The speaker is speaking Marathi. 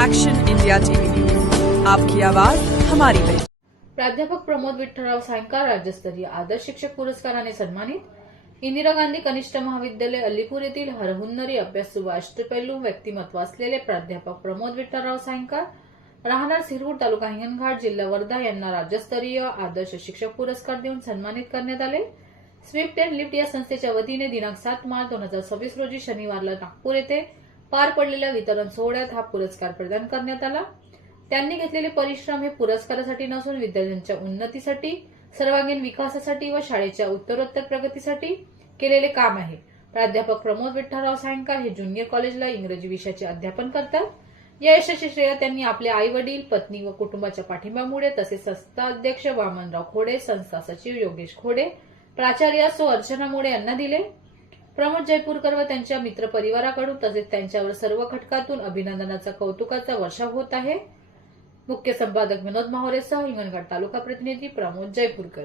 एक्शन इंडिया टीवी न्यूज, आपकी आवाज हमारी पहचान। प्राध्यापक प्रमोद विठ्ठलराव सायंकार राज्यस्तरीय आदर्श शिक्षक पुरस्काराने सन्मानित। इंदिरा गांधी कनिष्ठ महाविद्यालय अलीपूर येथील हरहुन्नरी अभ्यासू व अष्टपैलू व्यक्तिमत्व असलेले प्राध्यापक प्रमोद विठ्ठलराव सायंकार राहणार सिरपूर तालुका हिंगणघाट जिल्हा वर्धा यांना राज्यस्तरीय आदर्श शिक्षक पुरस्कार देऊन सन्मानित करण्यात आले। स्विफ्ट अँड लिफ्ट या संस्थेच्या वतीने दिनांक 7 मार्च 2026 रोजी शनिवारला नागपूर येथे पार पडलेल्या वितरण सोहळ्यात हा पुरस्कार प्रदान करण्यात आला। त्यांनी घेतलेले परिश्रम हे पुरस्कारासाठी नसून विद्यार्थ्यांच्या उन्नतीसाठी, सर्वांगीण विकासासाठी व शाळेच्या उत्तरोत्तर प्रगतीसाठी केलेले काम आहे। प्राध्यापक प्रमोद विठ्ठलराव सायंकार हे ज्युनियर कॉलेजला इंग्रजी विषयाचे अध्यापन करतात। या यशाचे श्रेय त्यांनी आपले आई वडील, पत्नी व कुटुंबाच्या पाठिंब्यामुळे तसेच संस्था अध्यक्ष वामनराव खोडे, संस्था सचिव योगेश खोडे, प्राचार्य सो अर्चना मोडे यांना दिले। प्रमोद जयपूरकर व त्यांच्या मित्र परिवाराकडून तसेच त्यांच्यावर सर्व घटकातून अभिनंदनाचा कौतुकाचा वर्षाव होत आहे। मुख्य संपादक विनोद माहोरेसह हिंगणघाट तालुका प्रतिनिधी प्रमोद जयपूरकर।